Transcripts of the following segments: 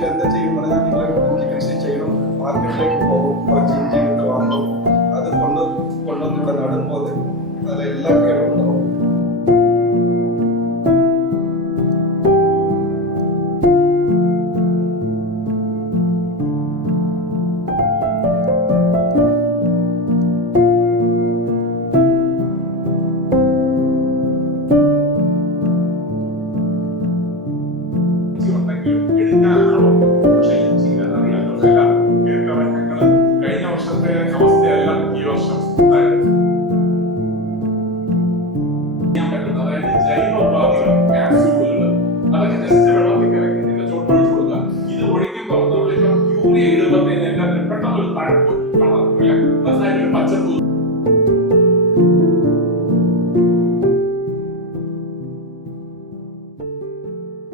കൃഷിയിൽ എന്താ ചെയ്യും പറഞ്ഞാൽ നിങ്ങൾ ഇഞ്ചി കൃഷി ചെയ്യണം, മാർക്കറ്റിലേക്ക് പോകും, കുറച്ച് ഇഞ്ചി വിത്ത് വാങ്ങും, അത് കൊണ്ടുവന്ന് ഇവിടെ നടുമ്പോൾ അതിലെല്ലാം കേടുണ്ടാവും.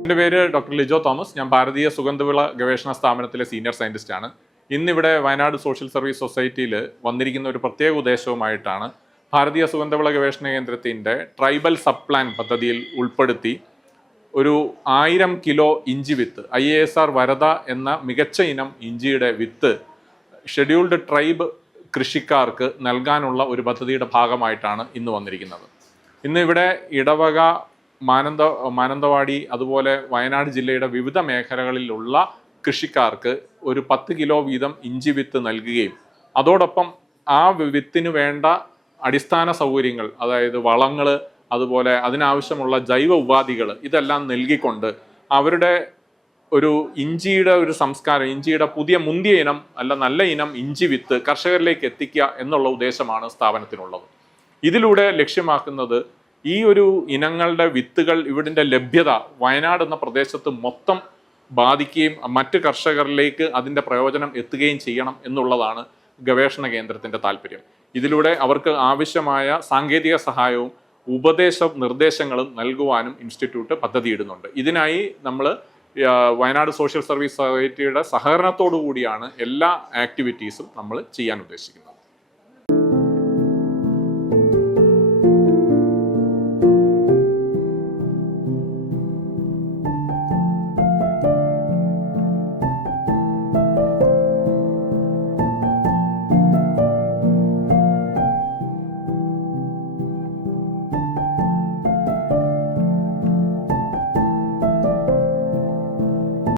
എൻ്റെ പേര് ഡോക്ടർ ലിജോ തോമസ്. ഞാൻ ഭാരതീയ സുഗന്ധവിള ഗവേഷണ സ്ഥാപനത്തിലെ സീനിയർ സയൻറ്റിസ്റ്റാണ്. ഇന്നിവിടെ വയനാട് സോഷ്യൽ സർവീസ് സൊസൈറ്റിയിൽ വന്നിരിക്കുന്ന ഒരു പ്രത്യേക ഉദ്ദേശവുമായിട്ടാണ് ഭാരതീയ സുഗന്ധവിള ഗവേഷണ കേന്ദ്രത്തിൻ്റെ ട്രൈബൽ സബ് പ്ലാൻ പദ്ധതിയിൽ ഉൾപ്പെടുത്തി ഒരു 1000 കിലോ ഇഞ്ചി വിത്ത് IASR വരദ എന്ന മികച്ച ഇനം ഇഞ്ചിയുടെ വിത്ത് ഷെഡ്യൂൾഡ് ട്രൈബ് കൃഷിക്കാർക്ക് നൽകാനുള്ള ഒരു പദ്ധതിയുടെ ഭാഗമായിട്ടാണ് ഇന്ന് വന്നിരിക്കുന്നത്. ഇന്ന് ഇവിടെ ഇടവക, മാനന്തവാടി, അതുപോലെ വയനാട് ജില്ലയുടെ വിവിധ മേഖലകളിലുള്ള കൃഷിക്കാർക്ക് ഒരു 10 കിലോ വീതം ഇഞ്ചി വിത്ത് നൽകുകയും അതോടൊപ്പം ആ വിത്തിന് വേണ്ട അടിസ്ഥാന സൗകര്യങ്ങൾ, അതായത് വളങ്ങൾ, അതുപോലെ അതിനാവശ്യമുള്ള ജൈവ ഉപാധികൾ ഇതെല്ലാം നൽകിക്കൊണ്ട് അവരുടെ ഒരു ഇഞ്ചിയുടെ ഒരു സംസ്കാരം, ഇഞ്ചിയുടെ പുതിയ മുന്തിയ ഇനം അല്ല നല്ല ഇനം ഇഞ്ചി വിത്ത് കർഷകരിലേക്ക് എത്തിക്കുക എന്നുള്ള ഉദ്ദേശമാണ് സ്ഥാപനത്തിനുള്ളത്. ഇതിലൂടെ ലക്ഷ്യമാക്കുന്നത് ഈ ഒരു ഇനങ്ങളുടെ വിത്തുകൾ ഇവിടിൻ്റെ ലഭ്യത വയനാട് എന്ന പ്രദേശത്ത് മൊത്തം ബാധിക്കുകയും മറ്റ് കർഷകരിലേക്ക് അതിൻ്റെ പ്രയോജനം എത്തുകയും ചെയ്യണം എന്നുള്ളതാണ് ഗവേഷണ കേന്ദ്രത്തിൻ്റെ താല്പര്യം. ഇതിലൂടെ അവർക്ക് ആവശ്യമായ സാങ്കേതിക സഹായവും നിർദ്ദേശങ്ങളും നൽകുവാനും ഇൻസ്റ്റിറ്റ്യൂട്ട് പദ്ധതിയിടുന്നുണ്ട്. ഇതിനായി നമ്മൾ വയനാട് സോഷ്യൽ സർവീസ് സൊസൈറ്റിയുടെ സഹകരണത്തോടു കൂടിയാണ് എല്ലാ ആക്ടിവിറ്റീസും നമ്മൾ ചെയ്യാൻ ഉദ്ദേശിക്കുന്നത്.